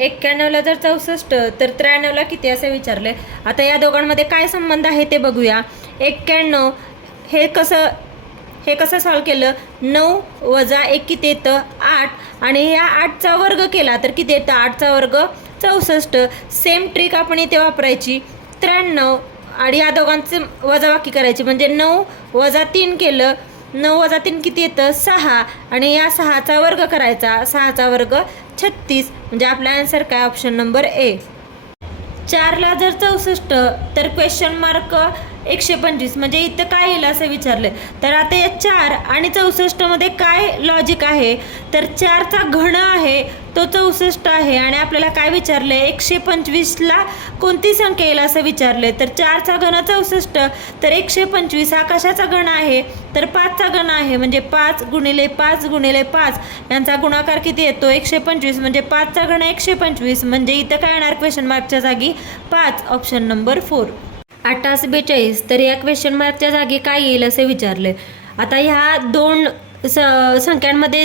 91ला जर 64 तर 93ला किती असे विचारले. आता या दोघांमध्ये काय संबंध आहे ते बघूया. 91 हे कसं सॉल्व केलं. 9 वजा 1 किती येतं 8 आणि या 8चा वर्ग केला तर किती येतं 8चा वर्ग 64. सेम ट्रिक आपण इथे वापरायची. 93 आणि या दोघांचं वजाबाकी करायची म्हणजे 9 वजा 3 केलं. 9 वजा 3 किती येतं 6 आणि या 6चा वर्ग करायचा. 6चा वर्ग 36 म्हणजे आपला आन्सर काय ऑप्शन नंबर ए. 4ला जर 64 तर क्वेश्चन मार्क 125 म्हणजे इथं काय येईल असं विचारलं. तर आता या 4 आणि 64 मध्ये काय लॉजिक आहे तर 4चा घन आहे तो 64 आहे आणि आपल्याला काय विचारले 125ला कोणती संख्या येईल असं विचारले. तर 4चा घन 64 तर 125 हा कशाचा घन आहे तर 5चा घन आहे म्हणजे 5 गुणिले 5 गुणिले 5 यांचा गुणाकार किती येतो 125 म्हणजे 5चा घन 125 म्हणजे इथं काय येणार क्वेश्चन मार्कच्या जागी 5 ऑप्शन नंबर 4. 8842 तर या क्वेश्चन मार्कच्या जागी काय येईल असे विचारले. आता ह्या दोन संख्यांमध्ये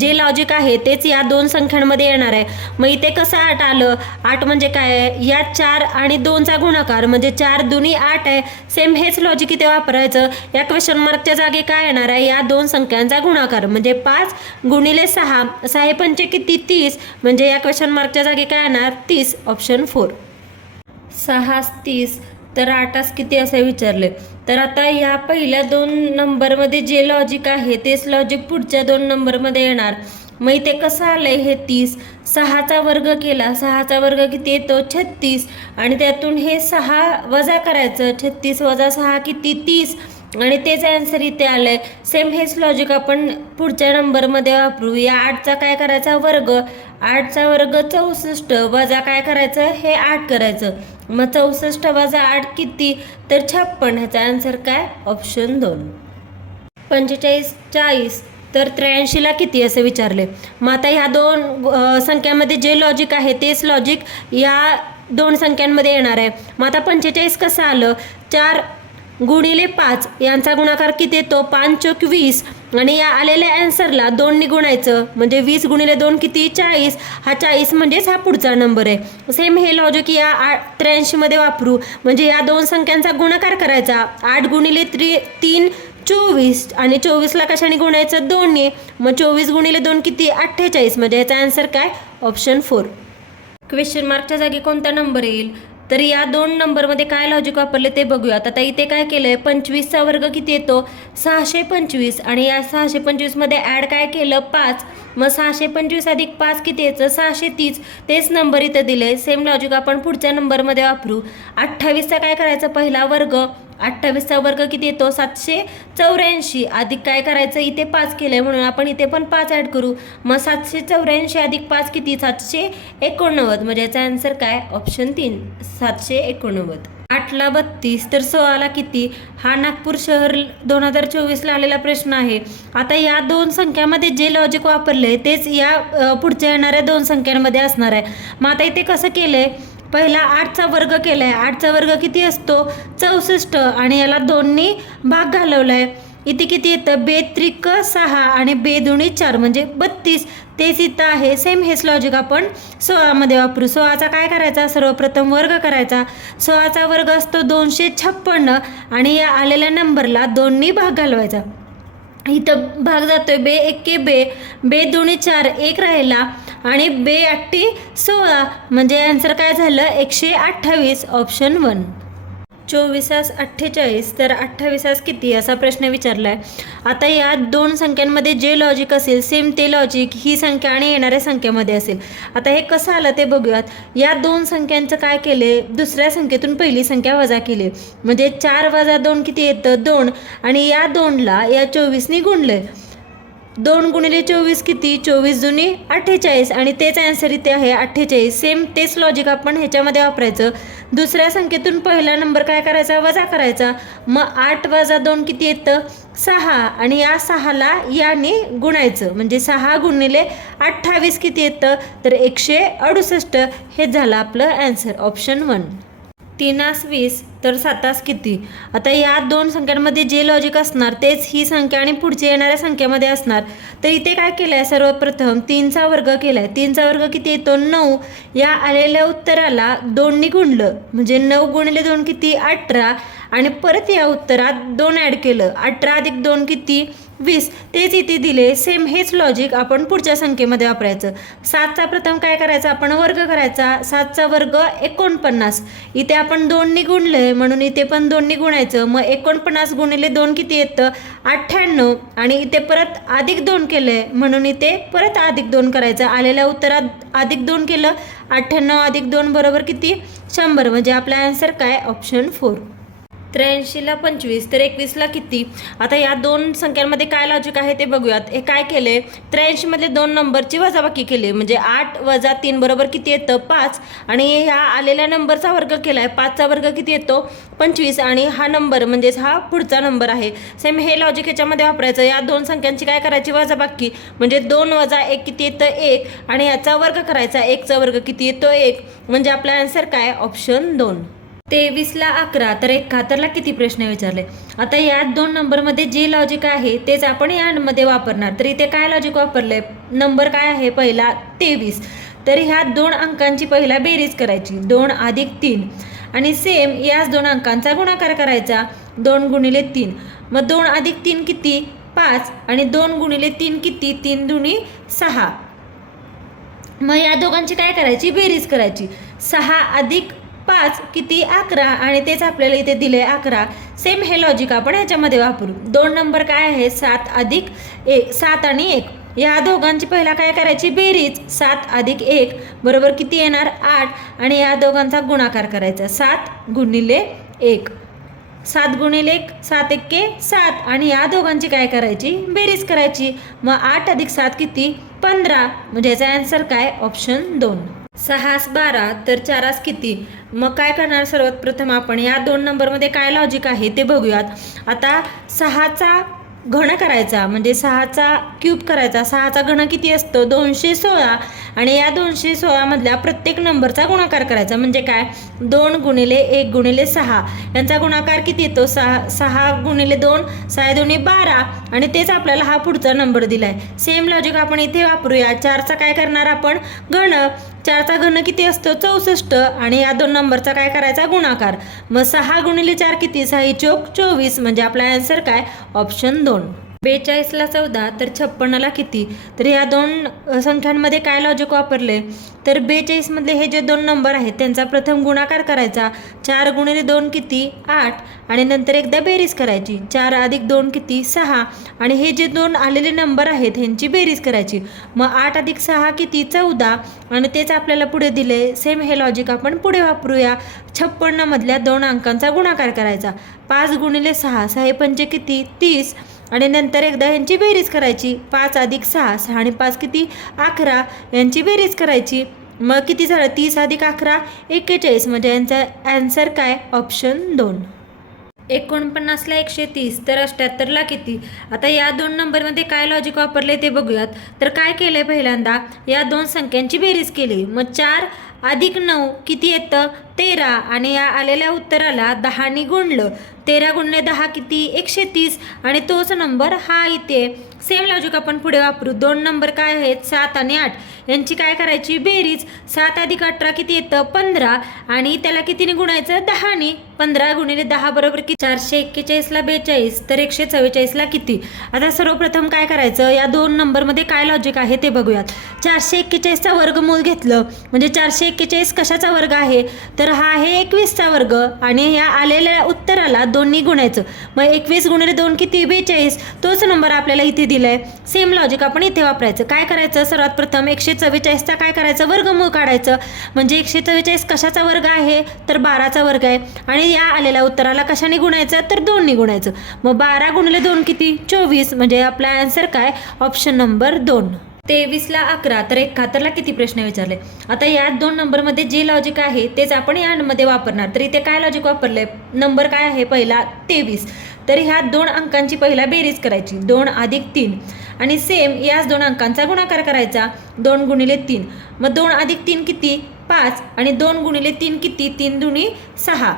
जे लॉजिक आहे तेच या दोन संख्यांमध्ये येणार आहे. मग इथे कसं 8 आलं 8 म्हणजे काय या 4 आणि 2चा गुणाकार म्हणजे 4 दुनी 8 आहे. सेम हेच लॉजिक इथे वापरायचं. या क्वेश्चन मार्कच्या जागी काय येणार आहे या दोन संख्यांचा गुणाकार म्हणजे 5 गुणिले 6 6 पंचे किती 30 म्हणजे या क्वेश्चन मार्कच्या जागी काय येणार 30 ऑप्शन 4. 6 30 तर 8 किती असे विचारले. तर आता ह्या पहिल्या 2 नंबरमध्ये जे लॉजिक आहे तेच लॉजिक पुढच्या 2 नंबरमध्ये येणार. मग इथे कसं आलंय हे 30 6चा वर्ग केला 6चा वर्ग किती येतो 36 आणि त्यातून हे 6 वजा करायचं 36 वजा 6 किती 30 आणि तेच आन्सर इथे आलंय. सेम हेच लॉजिक आपण पुढच्या नंबरमध्ये वापरू. या 8चा काय करायचा वर्ग 8चा वर्ग 64 वजा काय करायचं हे 8 करायचं मग 64 वजा 8 किती तर 56 ह्याचा आन्सर काय ऑप्शन 2. 45 40 तर 83ला किती असे विचारले. मग आता ह्या दोन संख्यांमध्ये जे लॉजिक आहे तेच लॉजिक या दोन संख्यांमध्ये येणार आहे. मग आता 45 कसं आलं 4 गुणिले 5 यांचा गुणाकार किती येतो 5 चौक 20 आणि या आलेल्या आन्सरला 2 ने गुणायचं म्हणजे 20 गुणिले 2 किती 40 हा 40 म्हणजेच हा पुढचा नंबर आहे. सेम हे लॉजिक या 83 मध्ये वापरू म्हणजे या दोन संख्यांचा गुणाकार करायचा 8 गुणिले 3 24 आणि 24ला कशाने गुणायचं 2 ने मग 24 गुणिले 2 किती 48 म्हणजे याचा आन्सर काय ऑप्शन 4. क्वेश्चन मार्कच्या जागी कोणता नंबर येईल तर या 2 नंबरमध्ये काय लॉजिक वापरले ते बघूयात. आता इथे काय केलंय 25चा वर्ग किती येतो 625 आणि या 625 मध्ये ॲड काय केलं 5 मग 625 अधिक 5 किती यायचं 630 तेच नंबर इथं दिले. सेम लॉजिक आपण पुढच्या नंबरमध्ये वापरू. 28चा काय करायचं पहिला वर्ग 28चा वर्ग किती येतो 784 अधिक काय करायचं इथे 5 केलंय म्हणून आपण इथे पण 5 ॲड करू मग 784 अधिक 5 किती 789 म्हणजे याचा आन्सर काय ऑप्शन 3 789. 8ला 32 तर 16ला किती हा नागपूर शहर 2024ला आलेला प्रश्न आहे. आता या दोन संख्यामध्ये जे लॉजिक वापरले तेच या पुढच्या येणाऱ्या 2 संख्यांमध्ये असणार आहे. मग आता इथे कसं केलंय पहिला 8चा वर्ग केलाय 8चा वर्ग किती असतो 64 आणि याला 2 ने भाग घालवलाय इथे किती येतं 2 त्रिक 6 आणि 2 दुनी 4 म्हणजे 32 तेच इथं आहे. सेम हेच लॉजिक आपण 16 मध्ये वापरू. 16चा काय करायचा सर्वप्रथम वर्ग करायचा 16चा वर्ग असतो 256 आणि या आलेल्या नंबरला 2 ने भाग घालवायचा. इथं भाग जातोय 2 एके 2 2 दुनी 4 1 राहिला आणि 2 8 16 म्हणजे आन्सर काय झालं 128 ऑप्शन 1. 24 48 तर 28 किती असा प्रश्न विचारलाय. आता या 2 संख्यांमध्ये जे लॉजिक असेल सेम ते लॉजिक ही संख्या आणि येणाऱ्या संख्येमध्ये असेल. आता हे कसं आलं ते बघूयात. या 2 संख्यांचं काय केले दुसऱ्या संख्येतून पहिली संख्या वजा केली म्हणजे 4 वजा 2 किती येतं 2 आणि या 2ला या 24ने गुणले 2 गुणिले 24 किती 24 जुनी 48 आणि तेच आन्सर इथे आहे 48. सेम तेच लॉजिक आपण ह्याच्यामध्ये वापरायचं. दुसऱ्या संख्येतून पहिला नंबर काय करायचा वजा करायचा मग 8 वजा 2 किती येतं 6 आणि या 6ला याने गुणायचं म्हणजे 6 गुणिले 28 किती येतं तर 168 हे झालं आपलं आन्सर ऑप्शन 1. 3 20 तर 7 किती. आता या दोन संख्यांमध्ये जे लॉजिक असणार तेच ही संख्या आणि पुढच्या येणाऱ्या संख्येमध्ये असणार. तर इथे काय केलं आहे, सर्वप्रथम 3चा वर्ग केला आहे. 3चा वर्ग किती येतो 9. या आलेल्या उत्तराला 2ने गुणलं म्हणजे 9 गुणिले 2 किती 18. आणि परत या उत्तरात 2 ॲड केलं, 18 अधिक 2 किती 20. तेच इथे दिले. सेम हेच लॉजिक आपण पुढच्या संख्येमध्ये वापरायचं. 7चा प्रथम काय करायचं, आपण वर्ग करायचा. 7चा वर्ग 49. इथे आपण 2ने गुणलंय म्हणून इथे पण 2ने गुणायचं. मग 49 गुणिले 2 किती येतं 98. आणि इथे परत अधिक 2 केलंय म्हणून इथे परत अधिक 2 करायचं. आलेल्या उत्तरात अधिक 2 केलं, 98 अधिक 2 बरोबर किती 100. म्हणजे आपला आन्सर काय ऑप्शन 4. 83ला 25 तर 21ला किती. आता या दोन संख्यांमध्ये काय लॉजिक आहे ते बघूयात. हे काय केले, 83 मधले 2 नंबरची वजाबाकी केली म्हणजे 8 वजा 3 बरोबर किती येतं 5. आणि ह्या आलेल्या नंबरचा वर्ग केला आहे. 5चा वर्ग किती येतो 25. आणि हा नंबर म्हणजेच हा पुढचा नंबर आहे. सेम हे लॉजिक ह्याच्यामध्ये वापरायचं. या दोन संख्यांची काय करायची वजाबाकी म्हणजे 2 वजा 1 किती येतं 1. आणि याचा वर्ग करायचा, 1चा वर्ग किती येतो 1. म्हणजे आपला आन्सर काय ऑप्शन 2. 23ला 11 तर 71ला किती प्रश्न विचारले. आता या दोन नंबरमध्ये जे लॉजिक आहे तेच आपण यामध्ये वापरणार. तर इथे काय लॉजिक वापरलंय, नंबर काय आहे पहिला 23. तर ह्या 2 अंकांची पहिला बेरीज करायची 2 अधिक 3. आणि सेम याच 2 अंकांचा गुणाकार करायचा 2 गुणिले 3. मग 2 अधिक 3 किती 5. आणि 2 गुणिले 3 किती 3 दुनी 6. मग या दोघांची काय करायची बेरीज करायची. 6 अधिक 5 किती 11. आणि तेच आपल्याला इथे दिले 11. सेम हे लॉजिक आपण ह्याच्यामध्ये वापरू. 2 नंबर काय आहे 7 अधिक 1, 7 आणि 1. या दोघांची पहिला काय करायची बेरीज 7 अधिक 1 बरोबर किती येणार 8. आणि या दोघांचा गुणाकार करायचा 7 गुणिले 1. 7 गुणिले 1 7 1 7. आणि या दोघांची काय करायची बेरीज करायची. मग 8 अधिक 7 किती 15. म्हणजे याचा आन्सर काय ऑप्शन 2. 6 12 तर 4 किती. मग काय करणार, सर्वात प्रथम आपण या 2 नंबरमध्ये काय लॉजिक आहे ते बघूयात. आता 6चा घन करायचा म्हणजे 6चा क्यूब करायचा. 6चा घन किती असतो 216. आणि या 216 मधल्या प्रत्येक नंबरचा गुणाकार करायचा म्हणजे काय 2 गुणिले 1 गुणिले 6. यांचा गुणाकार किती येतो 6 गुणिले 2 6 2 12. आणि तेच आपल्याला हा पुढचा नंबर दिलाय. सेम लॉजिक आपण इथे वापरूया. 4चा काय करणार आपण घन. 4चा घन किती असतो 64. आणि या 2 नंबरचा काय करायचा गुणाकार. मग 6 गुणिले 4 किती 6 चोक 24. म्हणजे आपला आन्सर काय ऑप्शन 2. 42ला 14 तर 56ला किती. तर या 2 संख्यांमध्ये काय लॉजिक वापरले, तर 42 मधले हे जे 2 नंबर आहेत त्यांचा प्रथम गुणाकार करायचा. 4 गुणिले 2 किती 8. आणि नंतर एकदा बेरीज करायची. 4 अधिक 2 किती 6. आणि हे जे 2 आलेले नंबर आहेत ह्यांची बेरीज करायची. मग 8 अधिक 6 किती 14. आणि तेच आपल्याला पुढे दिले. सेम हे लॉजिक आपण पुढे वापरूया. 56 मधल्या 2 अंकांचा गुणाकार करायचा. 5 गुणिले 6 6 पंचे किती 30. आणि नंतर एकदा यांची बेरीज करायची. 5 अधिक 6 6 आणि 5 किती 11. यांची बेरीज करायची. मग किती झालं 30 अधिक 11 41. म्हणजे यांचा आन्सर काय ऑप्शन 2. 49ला 130 तर 78ला किती. आता या 2 नंबरमध्ये काय लॉजिक वापरले ते बघूयात. तर काय केलंय पहिल्यांदा या 2 संख्यांची बेरीज केली. मग 4 अधिक 9 किती येतं 13. आणि या आलेल्या उत्तराला 10ने गुणलं. 13 गुणले 10 किती 130. आणि तोच नंबर हा इथे. सेम लॉजिक आपण पुढे वापरू. 2 नंबर काय आहेत 7 आणि 8. यांची काय करायची बेरीज. 7 अधिक 18 किती येतं 15. आणि त्याला कितीने गुणायचं 10ने. 15 गुणिले 10 बरोबर किती 441ला 42 तर 144ला किती. आता सर्वप्रथम काय करायचं या 2 नंबरमध्ये काय लॉजिक आहे ते बघूयात. 441चा वर्गमूळ घेतलं म्हणजे 441 कशाचा वर्ग आहे, तर हा आहे 21चा वर्ग. आणि या आलेल्या उत्तराला 2ने गुणायचं. मग 21 गुणिले 2 किती 42. तोच नंबर आपल्याला इथे दिलाय. सेम लॉजिक आपण इथे वापरायचं. काय करायचं सर्वात प्रथम 144चा काय करायचं वर्गमूळ काढायचं. म्हणजे 144 कशाचा वर्ग आहे तर 12चा वर्ग आहे. आणि या आलेल्या उत्तराला कशाने गुणायचं तर 2ने गुणायचं. मग 12 गुणिले 2 किती 24. म्हणजे आपला आन्सर काय ऑप्शन नंबर 2. 23ला 11 तर 71ला किती प्रश्न विचारले. आता या 2 नंबरमध्ये जे लॉजिक आहे तेच आपण यामध्ये वापरणार. तर इथे काय लॉजिक वापरलंय, नंबर काय आहे पहिला 23. तर ह्या 2 अंकांची पहिला बेरीज करायची 2 अधिक 3. आणि सेम याच 2 अंकांचा गुणाकार करायचा 2 गुणिले 3. मग 2 अधिक 3 किती 5 आणि 2 गुणिले 3 किती, 3 दुनी 6.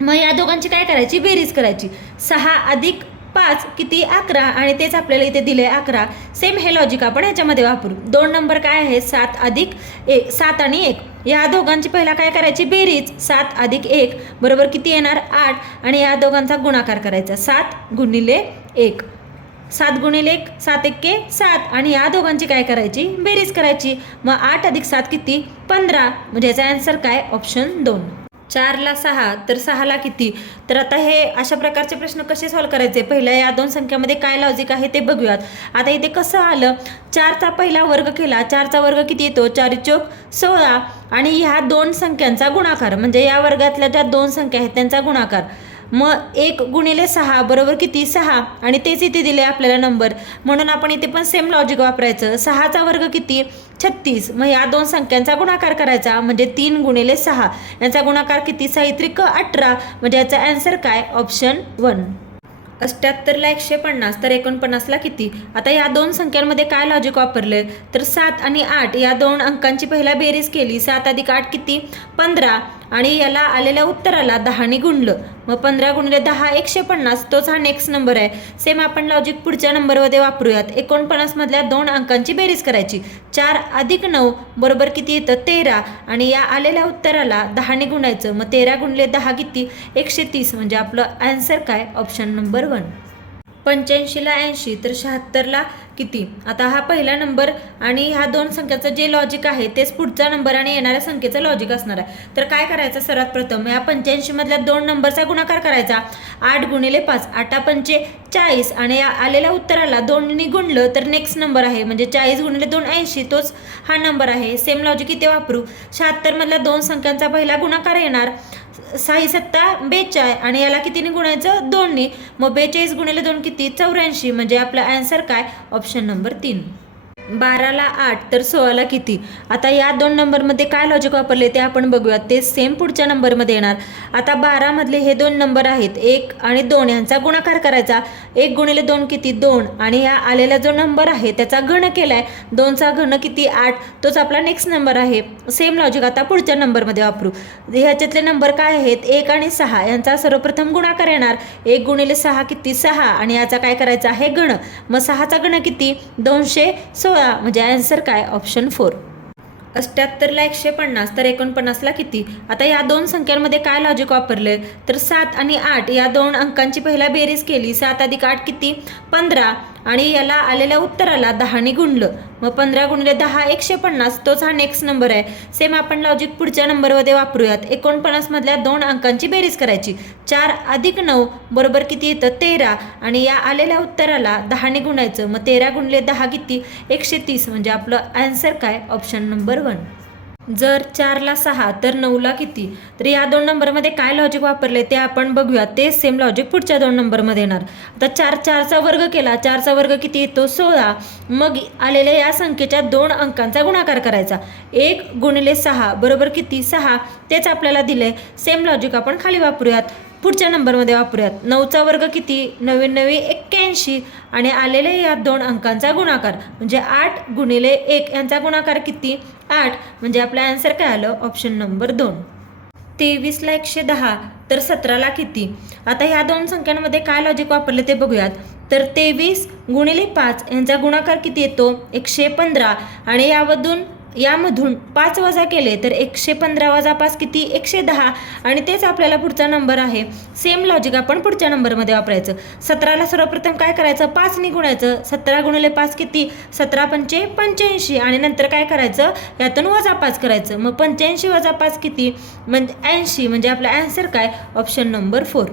मग या दोघांची काय करायची, बेरीज करायची. 6 अधिक 5 किती, 11 आणि तेच आपल्याला इथे दिले 11. सेम हे लॉजिक आपण ह्याच्यामध्ये वापरू. 2 नंबर काय आहे, 7 अधिक 1, 7 आणि 1. या दोघांची पहिला काय करायची, बेरीज. 7 अधिक 1 बरोबर किती येणार, 8 आणि या दोघांचा गुणाकार करायचा. 7 गुणिले 1, 7 गुणिले 1, 7 एक्के 7 आणि या दोघांची काय करायची, बेरीज करायची. मग 8 अधिक 7 किती, 15. म्हणजे याचा आन्सर काय, ऑप्शन 2. 4ला 6 तर 6ला किती. तर आता हे अशा प्रकारचे प्रश्न कसे सॉल्व्ह करायचे, पहिल्या या दोन संख्यामध्ये काय लॉजिक आहे ते बघूयात. आता इथे कसं आलं, 4चा पहिला वर्ग केला, 4चा वर्ग किती येतो, 4 चौक 16 आणि ह्या दोन संख्यांचा गुणाकार म्हणजे या वर्गातल्या ज्या दोन संख्या आहेत त्यांचा गुणाकार. मग 1 गुणिले 6 बरोबर किती, 6 आणि तेच इथे दिले आपल्याला नंबर, म्हणून आपण इथे पण सेम लॉजिक वापरायचं. 6चा वर्ग किती, 36. मग या दोन संख्यांचा गुणाकार करायचा म्हणजे 3 गुणिले 6 यांचा गुणाकार किती, 6 त्रिक 18. म्हणजे याचा आन्सर काय, ऑप्शन 1. 78ला 150 तर 49ला किती. आता या दोन संख्यांमध्ये काय लॉजिक वापरले, तर 7 आणि 8 या दोन अंकांची पहिला बेरीज केली. 7 अधिक 8 किती, 15 आणि याला आलेल्या उत्तराला 10ने गुणलं. मग 15 गुणिले 10 150, तोच हा नेक्स्ट नंबर आहे. सेम आपण लॉजिक पुढच्या नंबरमध्ये वापरूयात. 49 मधल्या दोन अंकांची बेरीज करायची. 4 अधिक 9 बरोबर किती येतं, 13 आणि या आलेल्या उत्तराला 10ने गुणायचं. मग 13 गुणिले 10 किती, 130. म्हणजे आपलं आन्सर काय, ऑप्शन नंबर 1. 85ला 80 तर 76ला किती. आता हा पहिला नंबर आणि ह्या दोन संख्याचं जे लॉजिक आहे तेच पुढचा नंबर आणि येणाऱ्या संख्येचं लॉजिक असणार आहे. तर काय करायचं, सर्वात प्रथम या 85 मधल्या दोन नंबरचा गुणाकार करायचा. 8 गुणिले 5, 8 पंचे 40 आणि या आलेल्या उत्तराला 2ने गुणलं तर नेक्स्ट नंबर आहे म्हणजे 40 गुणिले 2 80, तोच हा नंबर आहे. सेम लॉजिक इथे वापरू. 76 मधल्या दोन संख्यांचा पहिला गुणाकार येणार. 6 7 42 आणि याला कितीने गुणायचं, 2ने. मग 42 गुणिले 2 किती, 84. म्हणजे आपला आन्सर काय, ऑप्शन नंबर 3. 12ला 8 तर 16ला किती. आता या दोन नंबरमध्ये काय लॉजिक वापरले ते आपण बघूयात. ते सेम पुढच्या नंबरमध्ये येणार. आता 12 मधले हे दोन नंबर आहेत 1 आणि 2 यांचा गुणाकार करायचा. 1 गुणिले 2 किती, 2 आणि या आलेला जो नंबर आहे त्याचा घन केलाय. 2चा घन किती, 8, तोच आपला नेक्स्ट नंबर आहे. सेम लॉजिक आता पुढच्या नंबरमध्ये वापरू. ह्याच्यातले नंबर काय आहेत, 1 आणि 6 यांचा सर्वप्रथम गुणाकार येणार. 1 गुणिले 6 किती, 6 आणि याचा काय करायचा आहे, घन. मग 6चा घन किती, 216. म्हणजे आन्सर काय, ऑप्शन 4. 78ला 150 तर 49ला किती. आता या दोन संख्यांमध्ये काय लॉजिक वापरले, तर 7 आणि 8 या दोन अंकांची पहिला बेरीज केली. 7 अधिक 8 किती, 15 आणि याला आलेल्या उत्तराला 10ने गुणलं. मग 15 गुणिले 10 150, तोच हा नेक्स्ट नंबर आहे. सेम आपण लॉजिक पुढच्या नंबरमध्ये वापरूयात. 49 मधल्या दोन अंकांची बेरीज करायची. 4 अधिक 9 बरोबर किती येतं, 13 आणि या आलेल्या उत्तराला 10ने गुणायचं. मग 13 गुणिले 10 किती, 130. म्हणजे आपलं आन्सर काय, ऑप्शन नंबर 1. जर 4ला 6 तर 9ला किती. तर या दोन नंबरमध्ये काय लॉजिक वापरले ते आपण बघूयात. ते सेम लॉजिक पुढच्या दोन नंबरमध्ये येणार. आता 4चा वर्ग केला. 4चा वर्ग किती येतो, 16. मग आलेल्या या संख्येच्या दोन अंकांचा गुणाकार करायचा. 1 गुणिले 6 बरोबर किती, 6. तेच आपल्याला दिले. सेम लॉजिक आपण खाली वापरूयात. पुढच्या नंबरमध्ये वापरूयात. 9चा वर्ग किती, 9 9 81 आणि आलेल्या या दोन अंकांचा गुणाकार म्हणजे 8 गुणिले 1 यांचा गुणाकार किती, 8. म्हणजे आपला आन्सर काय आलं, ऑप्शन नंबर 2. 23ला 110 तर 17ला किती. आता ह्या दोन संख्यांमध्ये काय लॉजिक वापरले ते बघूयात. तर 23 गुणिले 5 यांचा गुणाकार किती येतो, 115 आणि यामधून 5 वजा केले तर 115 वजा 5 किती, 110 आणि तेच आपल्याला पुढचा नंबर आहे. सेम लॉजिक आपण पुढच्या नंबरमध्ये वापरायचं. 17ला सर्वप्रथम काय करायचं, 5ने गुणायचं. 17 गुणिले 5 किती, 17 पंचे 85 आणि नंतर काय करायचं, यातून वजा 5 करायचं. मग 85 वजा 5 किती, म्हणजे 80. म्हणजे आपला आन्सर काय, ऑप्शन नंबर 4.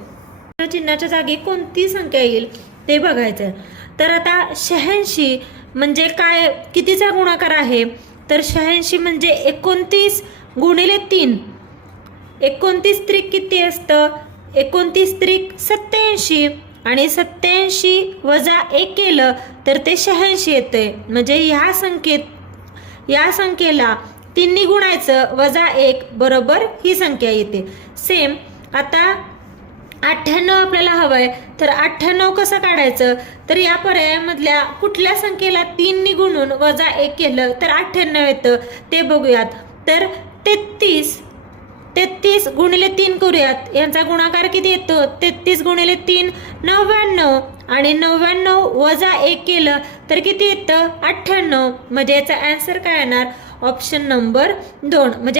चिन्हाच्या जागी कोणती संख्या येईल ते बघायचं. तर आता 86 म्हणजे काय, कितीचा गुणाकार आहे, तर 86 म्हणजे 29 गुणिले 3. 29 त्रिक किती असतं, 29 त्रिक 87 आणि 87 वजा 1 केलं तर ते 86 येते. म्हणजे या संख्येला 3ने गुणायचं, वजा 1 बरोबर ही संख्या येते. सेम आता 98 आपल्याला हवं आहे. तर 98 कसं काढायचं, तर या पर्यायामधल्या कुठल्या संख्येला 3ने गुणून वजा 1 केलं तर 98 येतं ते बघूयात. तर 33 गुणिले 3 करूयात, यांचा गुणाकार किती येतो? 33 गुणिले 3 99, आणि 99 वजा 1 केलं तर किती येतं? 98. म्हणजे याचा आन्सर काय येणार? Option number 2. म्हणजे